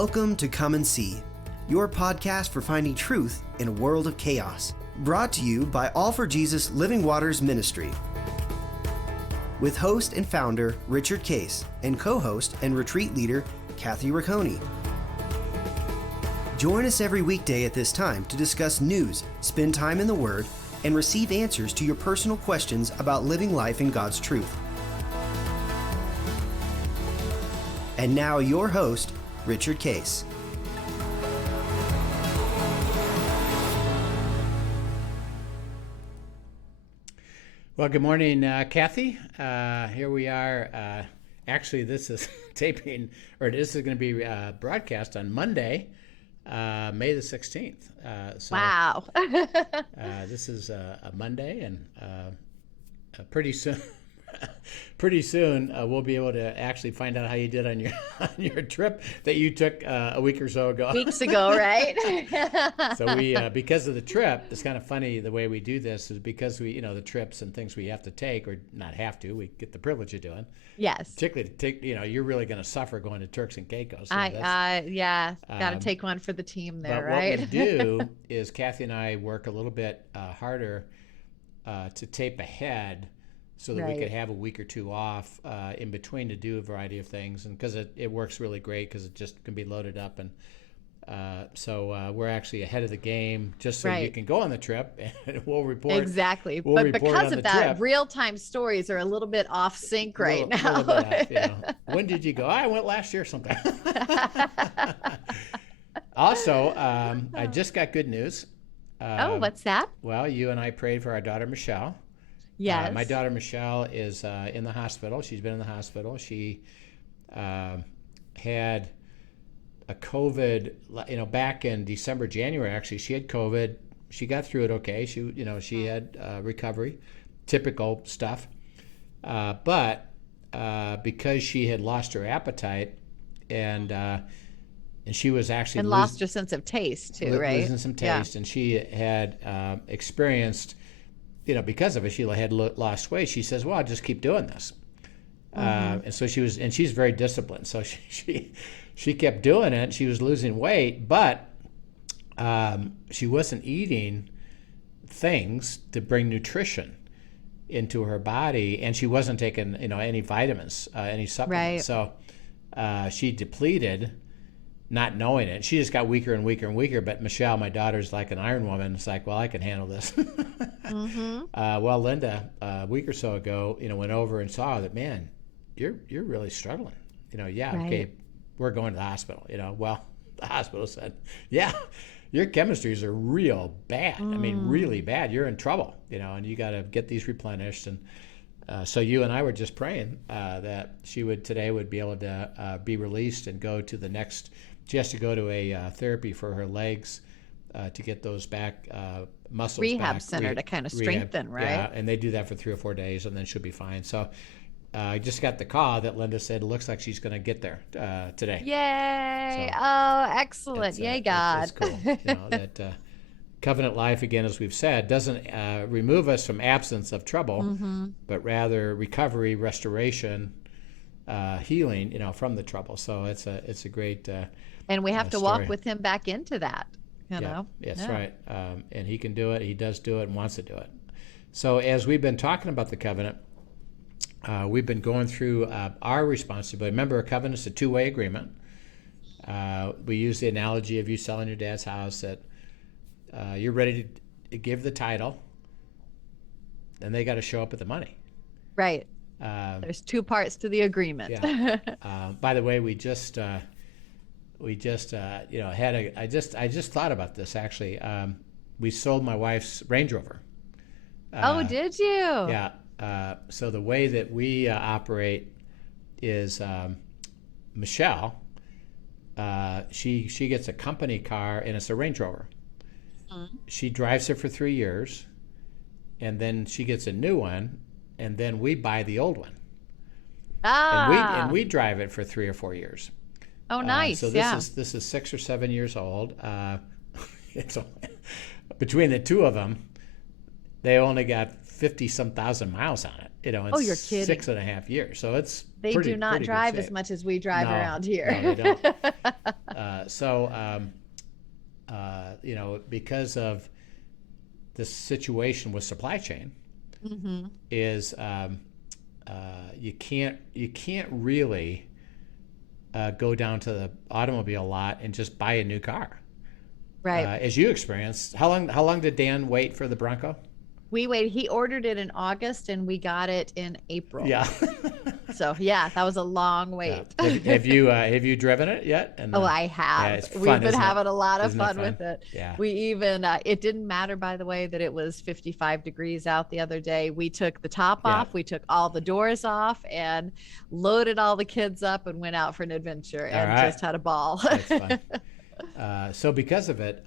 Welcome to Come and See, your podcast for finding truth in a world of chaos. Brought to you by All for Jesus Living Waters Ministry. With host and founder Richard Case and co-host and retreat leader Kathy Ricconi. Join us every weekday at this time to discuss news, spend time in the Word, and receive answers to your personal questions about living life in God's truth. And now your host, Richard Case. Well, good morning, Kathy. Here we are. Actually, this is taping, or this is going to be broadcast on Monday, May the 16th. Wow. This is a Monday, and pretty soon, we'll be able to actually find out how you did on your trip that you took a week or so ago. Weeks ago, right? So we, because of the trip, it's kind of funny the way we do this is because we, the trips and things we have to take, or not have to, we get the privilege of doing. Yes. Particularly to take, you're really going to suffer going to Turks and Caicos. So got to take one for the team there, right? What we do is Kathy and I work a little bit harder to tape ahead so that we could have a week or two off in between to do a variety of things. And because it works really great because it just can be loaded up. And so we're actually ahead of the game just so you can go on the trip and we'll report. Exactly. We'll but report because of that, trip. Real-time stories are a a little bit off sync right now. A little bit off, When did you go? I went last year sometime. Also, I just got good news. What's that? Well, you and I prayed for our daughter, Michelle. Yes. My daughter, Michelle, is in the hospital. She's been in the hospital. She had a COVID, back in December, January, actually. She had COVID. She got through it okay. She had recovery, typical stuff. But because she had lost her appetite and she was actually lost her sense of taste too, right? Losing some taste, and she had experienced, because of it, she had lost weight. She says, "Well, I'll just keep doing this." And so she's very disciplined. So she kept doing it. She was losing weight, but she wasn't eating things to bring nutrition into her body, and she wasn't taking any vitamins, any supplements. Right. So she depleted, not knowing it. She just got weaker and weaker and weaker. But Michelle, my daughter's like an iron woman. It's like, well, I can handle this. Well, Linda, a week or so ago, went over and saw that, man, you're really struggling. Okay, we're going to the hospital. Well, the hospital said, yeah, your chemistries are real bad. I mean, really bad. You're in trouble. And you got to get these replenished. And so you and I were just praying that she today would be able to be released and go to the next. She has to go to a therapy for her legs to get those back muscles rehab back. Center to kind of strengthen, right? Yeah, and they do that for 3 or 4 days, and then she'll be fine. So I just got the call that Linda said it looks like she's going to get there today. Yay! So excellent! Yay, God! It's cool. That covenant life, again, as we've said, doesn't remove us from absence of trouble, but rather recovery, restoration, healing, from the trouble. So it's a great. And we have to story. walk with him back into that. That's right. And he can do it. He does do it and wants to do it. So as we've been talking about the covenant, we've been going through our responsibility. Remember, a covenant is a two-way agreement. We use the analogy of you selling your dad's house that you're ready to give the title, then they got to show up with the money. Right. There's two parts to the agreement. Yeah. By the way, I just thought about this actually. We sold my wife's Range Rover. Did you? Yeah. So the way that we operate is Michelle. She gets a company car and it's a Range Rover. She drives it for 3 years, and then she gets a new one, and then we buy the old one. And we drive it for 3 or 4 years. Oh, nice. So this is 6 or 7 years old. Between the two of them, they only got 50-some thousand miles on it. in Oh, you're kidding. 6.5 years. So it's They pretty, do not pretty good drive shape. as much as we drive No, around here. No, they don't. Because of the situation with supply chain, is you can't really go down to the automobile lot and just buy a new car. Right. As you experienced, how long did Dan wait for the Bronco? We waited. He ordered it in August and we got it in April. Yeah. So yeah, that was a long wait. Yeah. Have you driven it yet? And, I have. Yeah, it's fun, We've been isn't having it? a lot of Isn't fun it with it. Yeah. We even it didn't matter, by the way, that it was 55 degrees out the other day. We took the top off, we took all the doors off, and loaded all the kids up and went out for an adventure and just had a ball. That's fun. So because of it,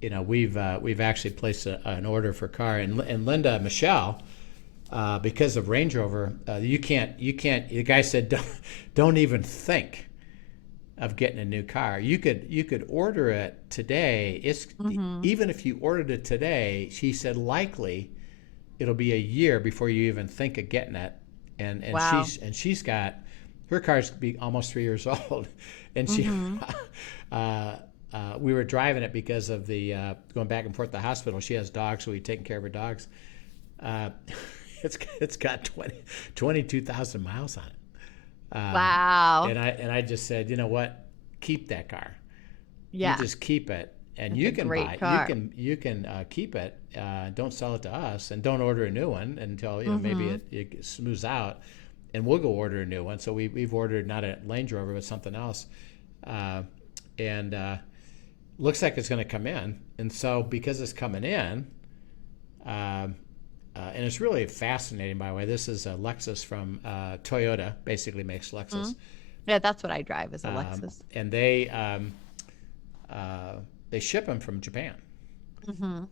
we've actually placed an order for a car, and Linda Michelle, because of Range Rover, you can't. The guy said, don't even think of getting a new car. You could order it today. It's even if you ordered it today, she said likely it'll be a year before you even think of getting it. And wow. she's got her car's be almost 3 years old, and she. We were driving it because of the going back and forth to the hospital. She has dogs, so we're taking care of her dogs. It's got 22,000 miles on it. Wow. And I just said, you know what? Keep that car. Yeah. You just keep it, and That's you a can great buy. car. You can keep it. Don't sell it to us, and don't order a new one until maybe it smooths out, and we'll go order a new one. So we've ordered not a Range Rover but something else, and looks like it's going to come in. And so because it's coming in, and it's really fascinating, by the way. This is a Lexus from Toyota, basically makes Lexus. Yeah, that's what I drive is a Lexus. And they ship them from Japan.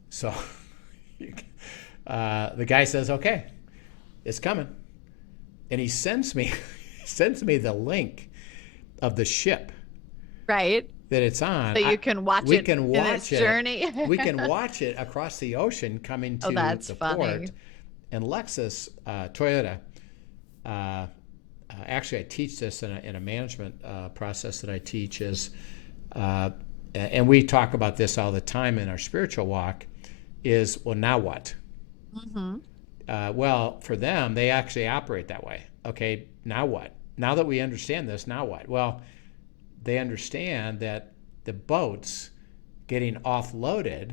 So the guy says, okay, it's coming. And he sends me the link of the ship. Right. That it's on. So you can watch it in its journey. We can watch it across the ocean coming to the port. And Lexus, Toyota, actually I teach this in a management process that I teach is, and we talk about this all the time in our spiritual walk, is, well, now what? Well, for them, they actually operate that way. Okay, now what? Now that we understand this, now what? Well, they understand that the boats getting offloaded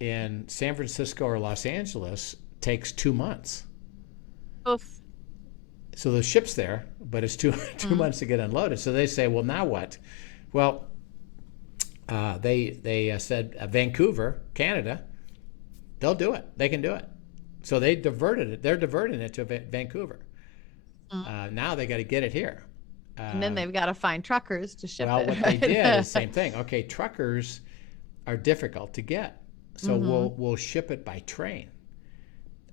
in San Francisco or Los Angeles takes 2 months. Oof. So the ship's there, but it's two months to get unloaded. So they say, well, now what? Well, they said Vancouver, Canada, they'll do it. They can do it. So they diverted it. They're diverting it to Vancouver. Now they got to get it here. And then they've got to find truckers to ship it. Well, what they did is the same thing. Okay, truckers are difficult to get, so we'll ship it by train.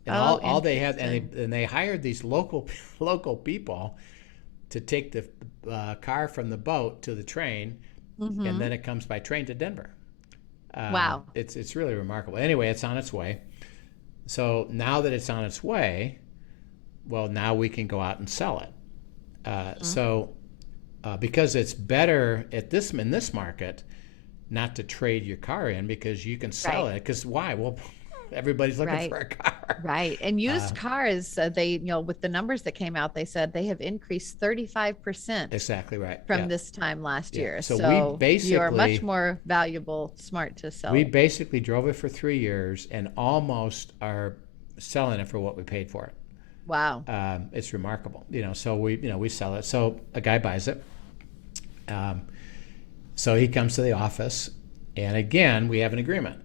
And all they had, and they hired these local people to take the car from the boat to the train, and then it comes by train to Denver. Wow, it's really remarkable. Anyway, it's on its way. So now that it's on its way, well, now we can go out and sell it. So because it's better in this market not to trade your car in, because you can sell it. Because why? Well, everybody's looking for a car. Right. And used cars, they, with the numbers that came out, they said they have increased 35%. Exactly right. From this time last year. So we basically, you're much more valuable, smart to sell. We basically drove it for 3 years and almost are selling it for what we paid for it. Wow. It's remarkable. So we sell it. So a guy buys it. So he comes to the office, and again, we have an agreement.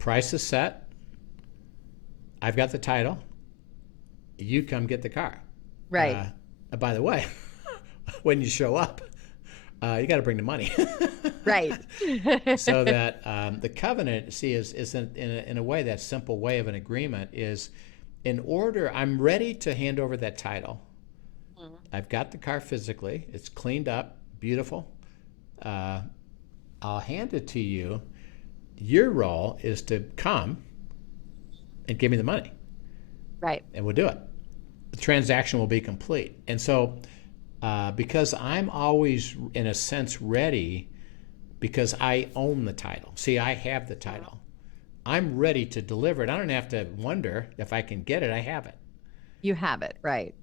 Price is set. I've got the title. You come get the car. Right. By the way, when you show up, you got to bring the money. Right. So that the covenant, is in a way, that simple way of an agreement is, in order, I'm ready to hand over that title. I've got the car physically. It's cleaned up, beautiful. I'll hand it to you. Your role is to come and give me the money. Right. And we'll do it. The transaction will be complete. And so, because I'm always, in a sense, ready, because I own the title. See, I have the title. I'm ready to deliver it. I don't have to wonder if I can get it. I have it. You have it, right.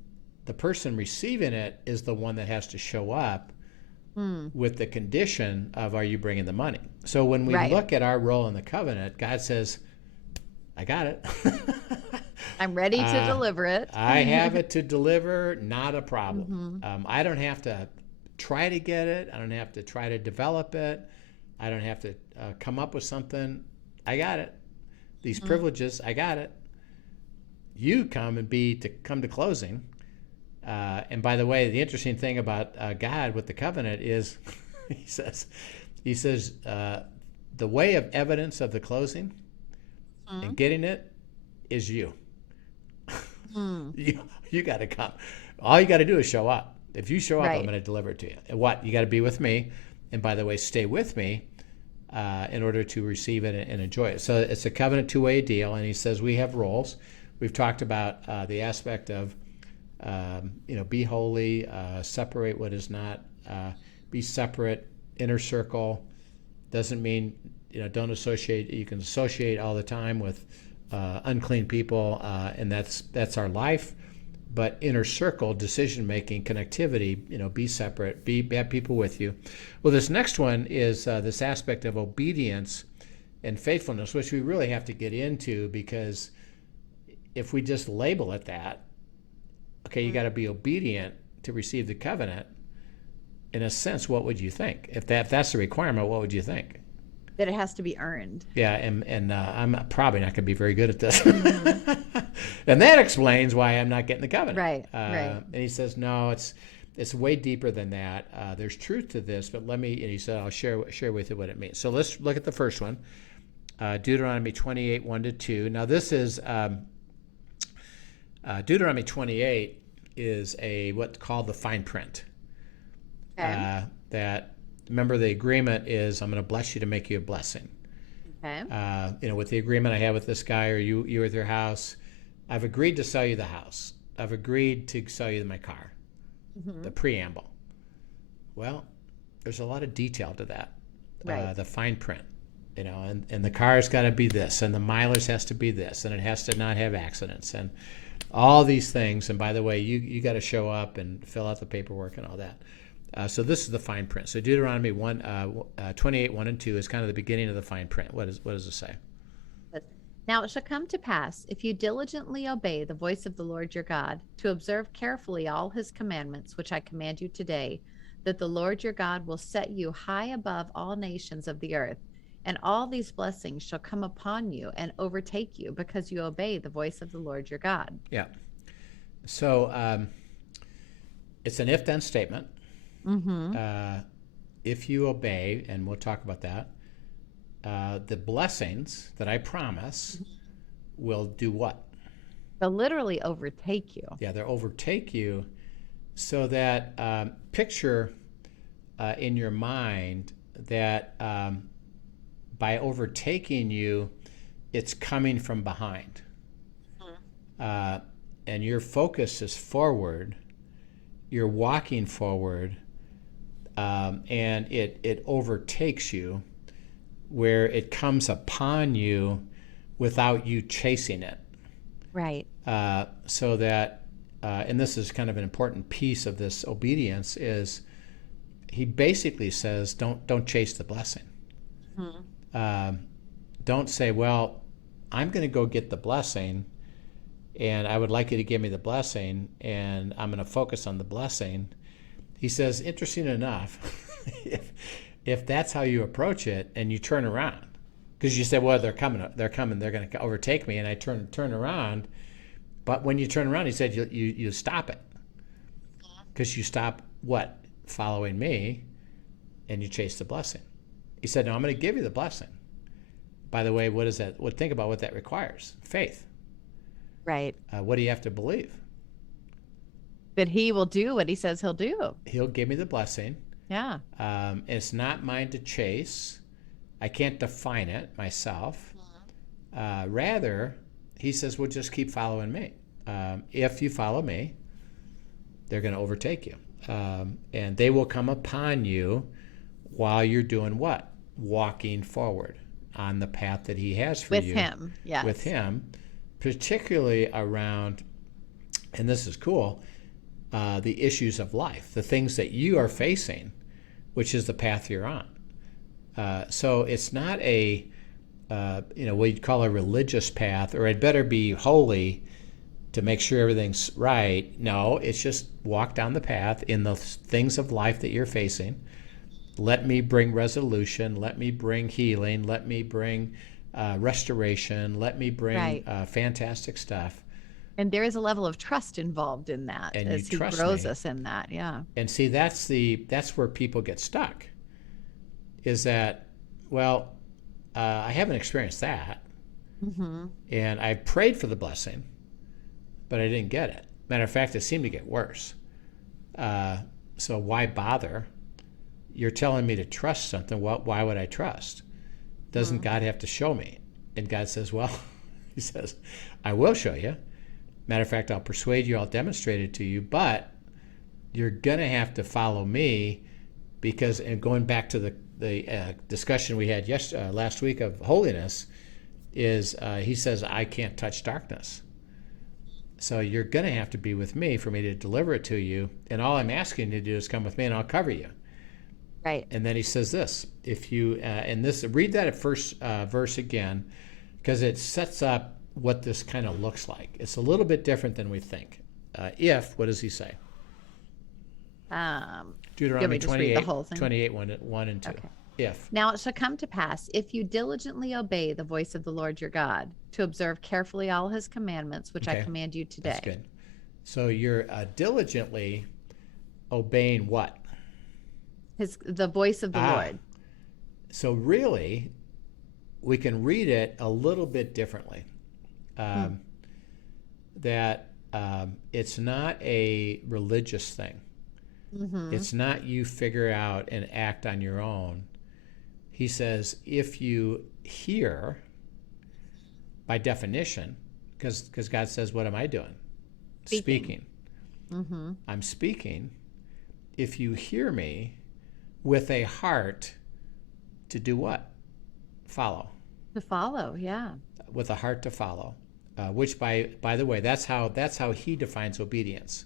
The person receiving it is the one that has to show up with the condition of, are you bringing the money? So when we look at our role in the covenant, God says, I got it. I'm ready to deliver it. I have it to deliver, not a problem. I don't have to try to get it. I don't have to try to develop it. I don't have to come up with something. I got it. These privileges, I got it. You come to closing. And by the way, the interesting thing about God with the covenant is, he says, the way of evidence of the closing and getting it is you. You got to come. All you got to do is show up. If you show up, I'm going to deliver it to you. And what? You got to be with me. And by the way, stay with me in order to receive it and enjoy it. So it's a covenant two-way deal. And he says we have roles. We've talked about the aspect of, be holy, separate what is not, be separate, inner circle. Doesn't mean, don't associate. You can associate all the time with unclean people, and that's our life. But inner circle, decision-making, connectivity, be separate, have people with you. Well, this next one is this aspect of obedience and faithfulness, which we really have to get into, because if we just label it that, okay, you got to be obedient to receive the covenant. In a sense, what would you think? If that's the requirement, what would you think? That it has to be earned. Yeah, and I'm probably not going to be very good at this. And that explains why I'm not getting the covenant. Right. And he says, no, it's way deeper than that. There's truth to this, but and he said, I'll share with you what it means. So let's look at the first one, Deuteronomy 28, 1-2. Now this is, Deuteronomy 28 is what's called the fine print. Okay. Remember, the agreement is, I'm going to bless you to make you a blessing. Okay. With the agreement I have with this guy, or you with your house, I've agreed to sell you the house. I've agreed to sell you my car. The preamble. Well, there's a lot of detail to that. Right. The fine print, and the car's got to be this, and the mileage has to be this, and it has to not have accidents, and all these things. And by the way, you got to show up and fill out the paperwork and all that. So this is the fine print. So Deuteronomy 28, 1-2 is kind of the beginning of the fine print. What does it say? Now it shall come to pass, if you diligently obey the voice of the Lord your God, to observe carefully all his commandments, which I command you today, that the Lord your God will set you high above all nations of the earth, and all these blessings shall come upon you and overtake you, because you obey the voice of the Lord your God. Yeah. So it's an if-then statement. If you obey, and we'll talk about that, the blessings that I promise will do what? They'll literally overtake you. Yeah, they'll overtake you, so that picture in your mind that by overtaking you, it's coming from behind. And your focus is forward. You're walking forward. And it overtakes you, where it comes upon you without you chasing it. Right. So that, and this is kind of an important piece of this obedience, is he basically says, don't chase the blessing. Don't say, well, I'm going to go get the blessing, and I would like you to give me the blessing, and I'm going to focus on the blessing. He says, interesting enough, if that's how you approach it, and you turn around, because you say, well, they're coming, they're going to overtake me, and I turn around. But when you turn around, he said, you stop it, because you stop what? Following me, and you chase the blessing. He said, no, I'm going to give you the blessing. By the way, what is that? Well, think about what that requires. Faith. Right. What do you have to believe? That he will do what he says he'll do. He'll give me the blessing. Yeah. It's not mine to chase. I can't define it myself. Rather, he says, well, just keep following me. if you follow me, they're going to overtake you. And they will come upon you while you're doing what? Walking forward on the path that he has for with you. him, yes. With him, particularly around, and this is cool, the issues of life, the things that you are facing, which is the path you're on. So it's not a, we'd call a religious path, or I'd better be holy to make sure everything's right. No, it's just walk down the path in the things of life that you're facing. Let me bring resolution. Let me bring healing. Let me bring restoration. Let me bring fantastic stuff. And there is a level of trust involved in that, and as he grows us in that. Yeah. And see, that's where people get stuck. Is that, well, I haven't experienced that, and I prayed for the blessing, but I didn't get it. Matter of fact, it seemed to get worse. So why bother? You're telling me to trust something. Well, why would I trust? Doesn't God have to show me? And God says, well, he says, I will show you. Matter of fact, I'll persuade you, I'll demonstrate it to you, but you're going to have to follow me, because, and going back to the discussion we had last week of holiness, is he says, I can't touch darkness. So you're going to have to be with me for me to deliver it to you, and all I'm asking you to do is come with me and I'll cover you. Right. And then he says this, if you, and this, read that at first verse again, because it sets up what this kind of looks like. It's a little bit different than we think. What does he say? Deuteronomy 28, 1 and 2. Okay. If. Now it shall come to pass, if you diligently obey the voice of the Lord your God, to observe carefully all his commandments, which I command you today. That's good. So you're diligently obeying what? The voice of the Lord. So really, we can read it a little bit differently. That it's not a religious thing. It's not you figure out and act on your own. He says, if you hear, by definition, because God says, what am I doing? Speaking. I'm speaking. If you hear me with a heart to do what? Follow. To follow, yeah. With a heart to follow. Which, by the way, that's how he defines obedience.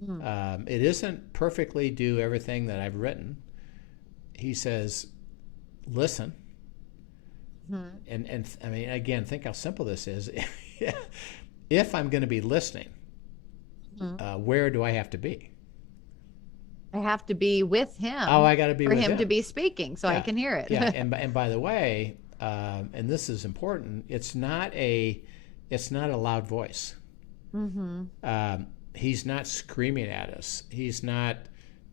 It isn't perfectly do everything that I've written. He says, listen. And I mean, again, think how simple this is. If I'm going to be listening, where do I have to be? I have to be with him. Oh, I got to be for with him to be speaking, so I can hear it. Yeah, and by the way, and this is important, it's not a loud voice. He's not screaming at us. He's not,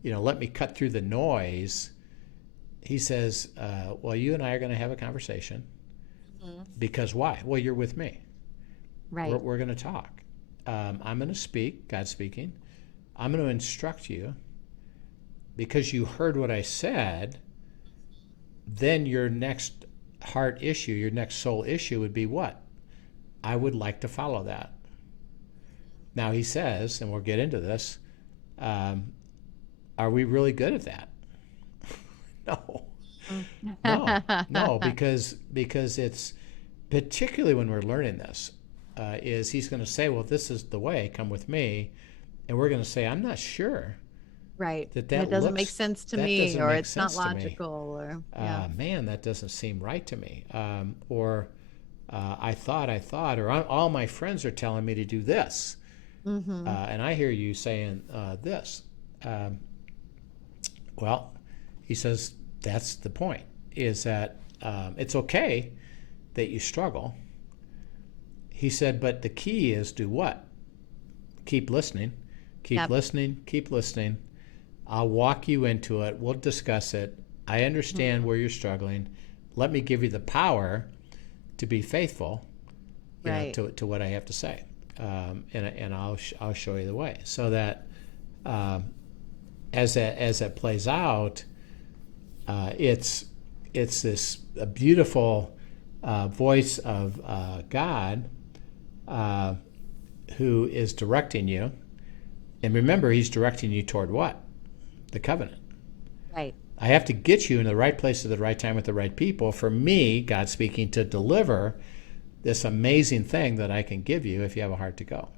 let me cut through the noise. He says, well, you and I are going to have a conversation. Because why? Well, you're with me. Right. We're going to talk. I'm going to speak, God's speaking. I'm going to instruct you. Because you heard what I said, then your next heart issue, your next soul issue would be what? I would like to follow that. Now he says, and we'll get into this, are we really good at that? No, because it's, particularly when we're learning this, is he's going to say, well, this is the way, come with me. And we're going to say, I'm not sure. Right. That doesn't make sense to me, or it's not logical, or man, that doesn't seem right to me. Or I thought, or all my friends are telling me to do this, and I hear you saying this. Well, he says that's the point. Is that it's okay that you struggle. He said, but the key is do what? Keep listening. Keep listening. Keep listening. I'll walk you into it. We'll discuss it. I understand where you're struggling. Let me give you the power to be faithful, to what I have to say, and I'll show you the way. So that as that plays out, it's a beautiful voice of God who is directing you. And remember, he's directing you toward what? The covenant. Right. I have to get you in the right place at the right time with the right people for me, God speaking, to deliver this amazing thing that I can give you if you have a heart to go.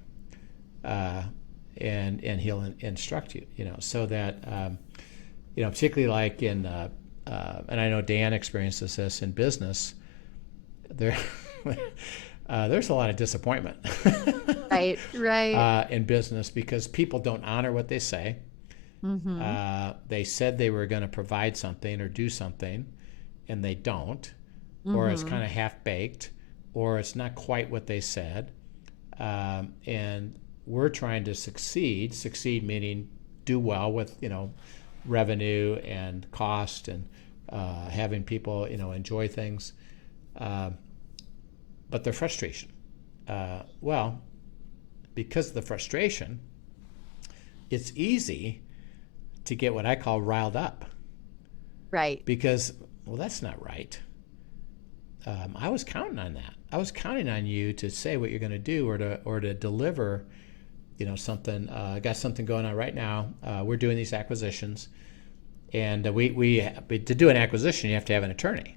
And he'll instruct you, so that, particularly like in, and I know Dan experiences this in business, there's a lot of disappointment. Right. In business, because people don't honor what they say. Mm-hmm. They said they were going to provide something or do something, and they don't, or it's kind of half-baked, or it's not quite what they said. And we're trying to succeed meaning do well with, revenue and cost and having people, enjoy things. But their frustration. Because of the frustration, it's easy to get what I call riled up. Right. Because, that's not right. I was counting on that. I was counting on you to say what you're going to do or to deliver, something. I got something going on right now. We're doing these acquisitions, and we to do an acquisition, you have to have an attorney.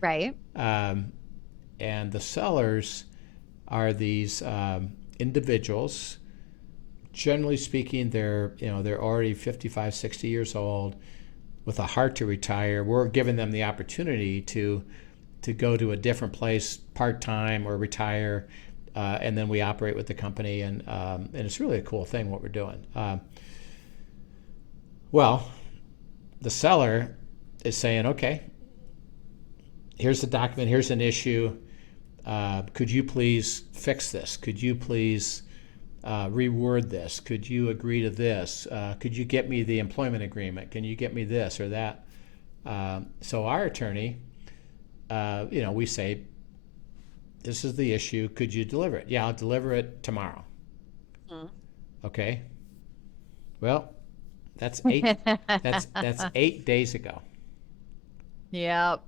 Right. And the sellers are these individuals. Generally speaking, they're already 55, 60 years old with a heart to retire. We're giving them the opportunity to go to a different place part-time or retire, and then we operate with the company, and it's really a cool thing what we're doing. The seller is saying, okay, here's the document, here's an issue. Could you please fix this? Could you please reword this? Could you agree to this? Could you get me the employment agreement? Can you get me this or that? So our attorney, we say, this is the issue. Could you deliver it? Yeah, I'll deliver it tomorrow. Okay. Well, that's 8 days ago. Yep.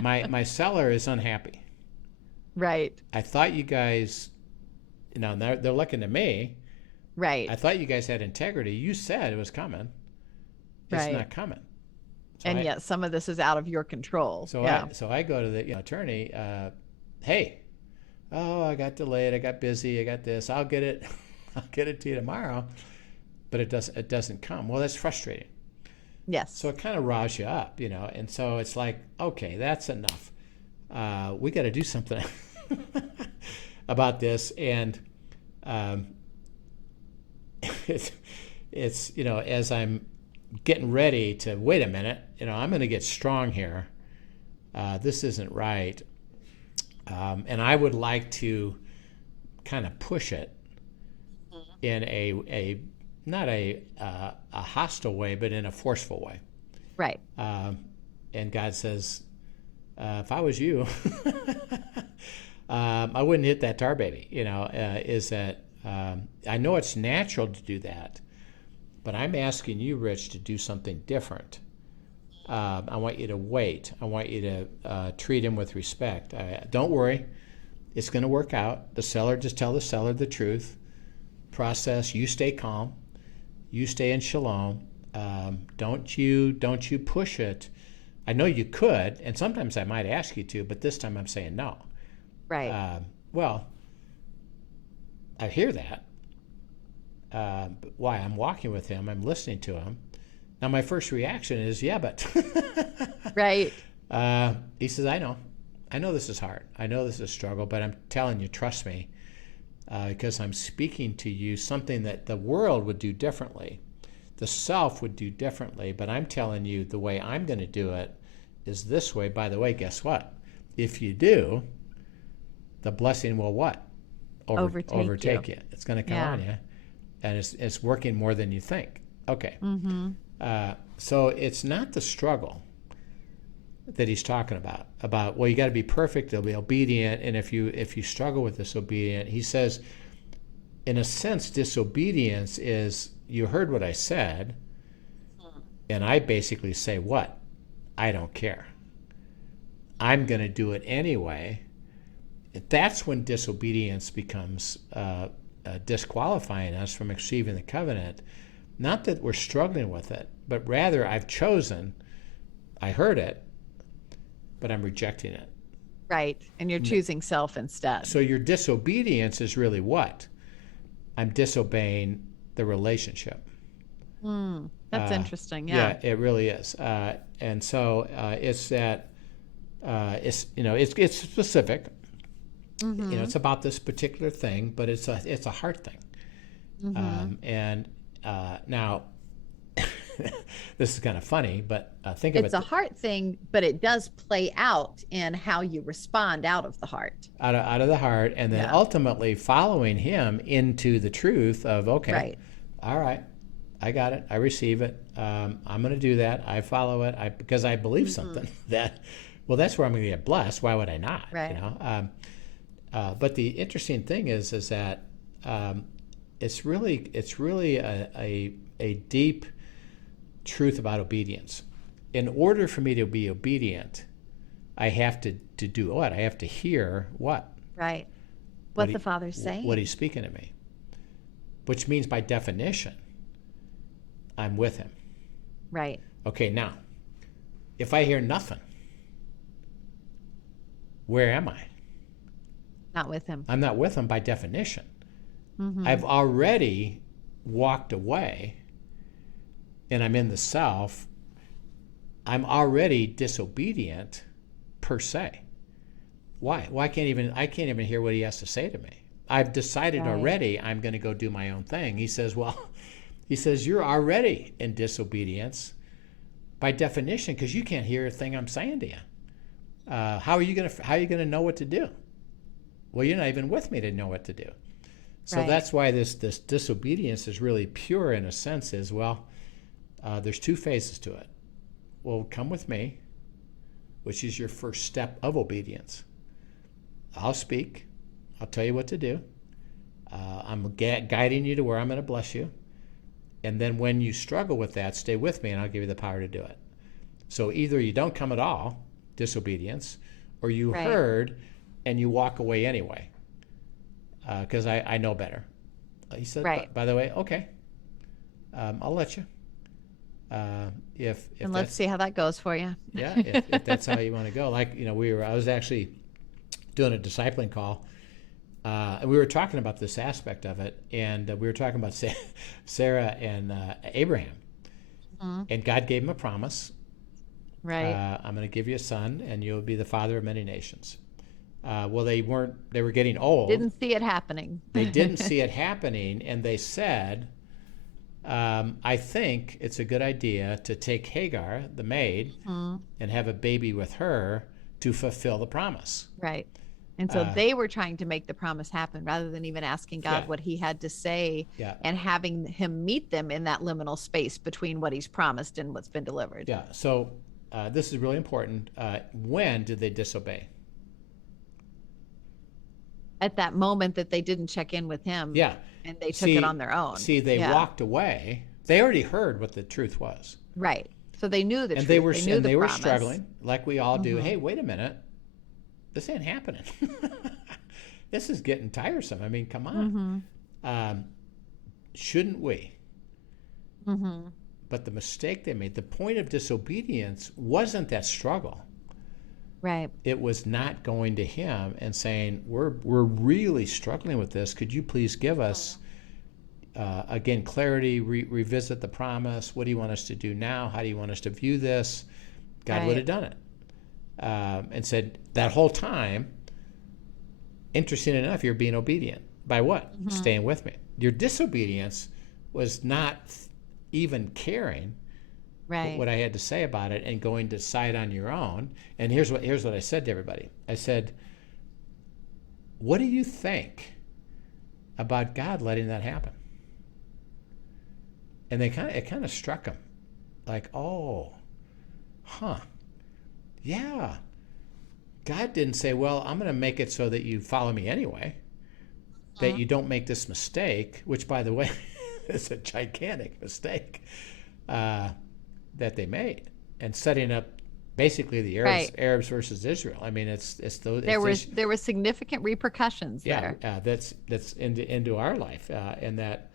My seller is unhappy. Right. I thought you guys, they're looking to me. Right. I thought you guys had integrity. You said it was coming. It's not coming. So yet some of this is out of your control. So I go to the attorney. Hey, I got delayed. I got busy. I got this. I'll get it. I'll get it to you tomorrow. But it doesn't come. Well, that's frustrating. Yes. So it kind of riles you up, And so it's like, okay, that's enough. We got to do something about this. And it's as I'm getting ready to wait a minute, I'm going to get strong here. This isn't right. And I would like to kind of push it in a not a hostile way, but in a forceful way. Right. And God says, if I was you, I wouldn't hit that tar baby. Is that I know it's natural to do that, but I'm asking you, Rich, to do something different. I want you to wait. I want you to treat him with respect. Don't worry. It's going to work out. Just tell the seller the truth. Process. You stay calm. You stay in shalom. Don't you push it. I know you could, and sometimes I might ask you to, but this time I'm saying no. Right. I hear that. But why? I'm walking with him. I'm listening to him. Now, my first reaction is, yeah, but. Right. He says, I know. I know this is hard. I know this is a struggle, but I'm telling you, trust me, because I'm speaking to you something that the world would do differently. The self would do differently, but I'm telling you the way I'm going to do it is this way. By the way, guess what? If you do, the blessing will what? Overtake you. It's going to come on you, and it's working more than you think. Okay. Mm-hmm. So it's not the struggle that he's talking about, well, you got to be perfect, you'll be obedient, and if you struggle with disobedience, he says, in a sense, disobedience is, you heard what I said, and I basically say what? I don't care. I'm going to do it anyway. That's when disobedience becomes disqualifying us from receiving the covenant. Not that we're struggling with it, but rather I heard it, but I'm rejecting it. Right. And you're choosing self instead. So your disobedience is really what? I'm disobeying the relationship. That's interesting. Yeah, it really is. And so it's that it's specific. It's about this particular thing, but it's a heart thing. Now, this is kind of funny, but think of it. It's a heart thing, but it does play out in how you respond out of the heart. Out of the heart, and then ultimately following him into the truth of, okay, right. All right, I got it. I receive it. I'm going to do that. I follow it because I believe something that, well, that's where I'm going to get blessed. Why would I not? Right. But the interesting thing is that it's really a deep truth about obedience. In order for me to be obedient, I have to do what? I have to hear what? Right. What the Father's saying. What he's speaking to me. Which means by definition, I'm with him. Right. Okay, now, if I hear nothing, where am I? Not with him. I'm not with him by definition. I've already walked away and I'm in the self. I'm already disobedient per se. Why? I can't even hear what he has to say to me. I've decided already I'm going to go do my own thing. He says, you're already in disobedience by definition because you can't hear a thing I'm saying to you. How are you going to know what to do? Well, you're not even with me to know what to do. So that's why this disobedience is really pure in a sense is, there's two phases to it. Well, come with me, which is your first step of obedience. I'll speak. I'll tell you what to do. I'm guiding you to where I'm going to bless you. And then when you struggle with that, stay with me and I'll give you the power to do it. So either you don't come at all, disobedience, or you heard and you walk away anyway. Because I know better. He said, by the way, okay, I'll let you. If and let's see how that goes for you. Yeah, if that's how you want to go. Like, I was actually doing a discipling call, and we were talking about this aspect of it, and we were talking about Sarah and Abraham, and God gave him a promise. Right. I'm going to give you a son, and you'll be the father of many nations. Well, they were getting old. Didn't see it happening. They didn't see it happening, and they said, I think it's a good idea to take Hagar, the maid, and have a baby with her to fulfill the promise. Right. And so they were trying to make the promise happen rather than even asking God what he had to say and having him meet them in that liminal space between what he's promised and what's been delivered. Yeah. So this is really important. When did they disobey? At that moment that they didn't check in with him. Yeah. And they took it on their own. See, they walked away. They already heard what the truth was. Right. So they knew the truth. And they were struggling, like we all do. Hey, wait a minute. This ain't happening. This is getting tiresome. I mean, come on. Shouldn't we? But the mistake they made, the point of disobedience wasn't that struggle. Right. It was not going to him and saying, we're really struggling with this. Could you please give us, again, clarity, revisit the promise. What do you want us to do now? How do you want us to view this? God would have done it. And said, that whole time, interesting enough, you're being obedient. By what? Staying with me. Your disobedience was not even caring what I had to say about it and going to decide on your own. And here's what I said to everybody. I said, what do you think about God letting that happen? And it kind of struck them. Like, yeah. God didn't say, well, I'm going to make it so that you follow me anyway, that you don't make this mistake, which, by the way, is a gigantic mistake that they made, and setting up basically the Right. Arabs versus Israel. I mean, There were significant repercussions there. that's into our life, and that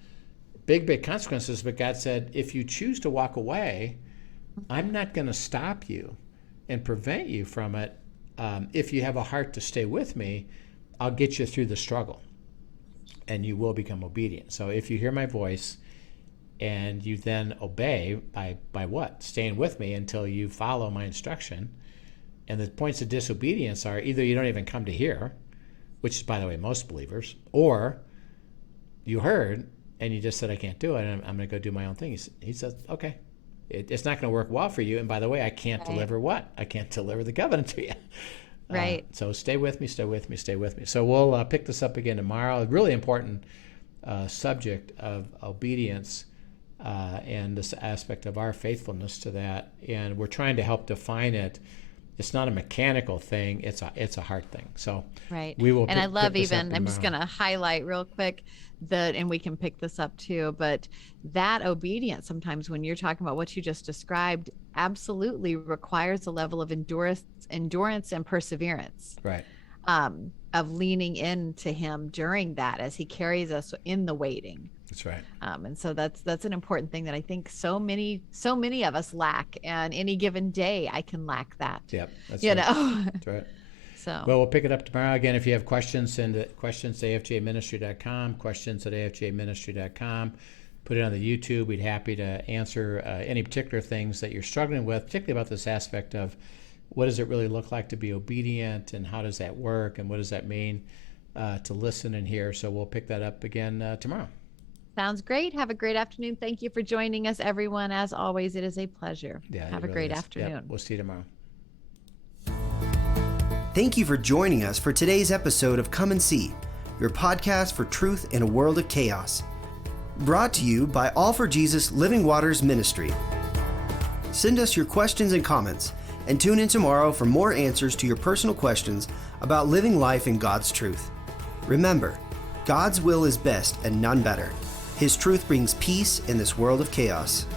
big consequences. But God said, if you choose to walk away, I'm not going to stop you and prevent you from it. If you have a heart to stay with me, I'll get you through the struggle, and you will become obedient. So if you hear my voice and you then obey by what? Staying with me until you follow my instruction. And the points of disobedience are either you don't even come to hear, which is, by the way, most believers, or you heard and you just said, I can't do it, and I'm going to go do my own thing. He says, okay, it's not going to work well for you. And by the way, I can't deliver what? I can't deliver the covenant to you. Right. So stay with me, stay with me, stay with me. So we'll pick this up again tomorrow. A really important subject of obedience and this aspect of our faithfulness to that. And we're trying to help define it. It's not a mechanical thing. It's a heart thing. So right. We will. And I love even. I'm just going to highlight real quick that, and we can pick this up too. But that obedience, sometimes when you're talking about what you just described, absolutely requires a level of endurance and perseverance. Right. Of leaning into Him during that as He carries us in the waiting. That's right. And so that's an important thing that I think so many of us lack. And any given day, I can lack that. Yep. That's right. That's right. So. Well, we'll pick it up tomorrow. Again, if you have questions, send it questions@afjministry.com, questions@afjministry.com. Put it on the YouTube. We'd be happy to answer any particular things that you're struggling with, particularly about this aspect of what does it really look like to be obedient, and how does that work, and what does that mean to listen and hear. So we'll pick that up again tomorrow. Sounds great. Have a great afternoon. Thank you for joining us, everyone. As always, it is a pleasure. Yeah, have a really great is. afternoon. Yep. We'll see you tomorrow. Thank you for joining us for today's episode of Come and See, your podcast for truth in a world of chaos. Brought to you by All for Jesus Living Waters Ministry. Send us your questions and comments, and tune in tomorrow for more answers to your personal questions about living life in God's truth. Remember, God's will is best and none better. His truth brings peace in this world of chaos.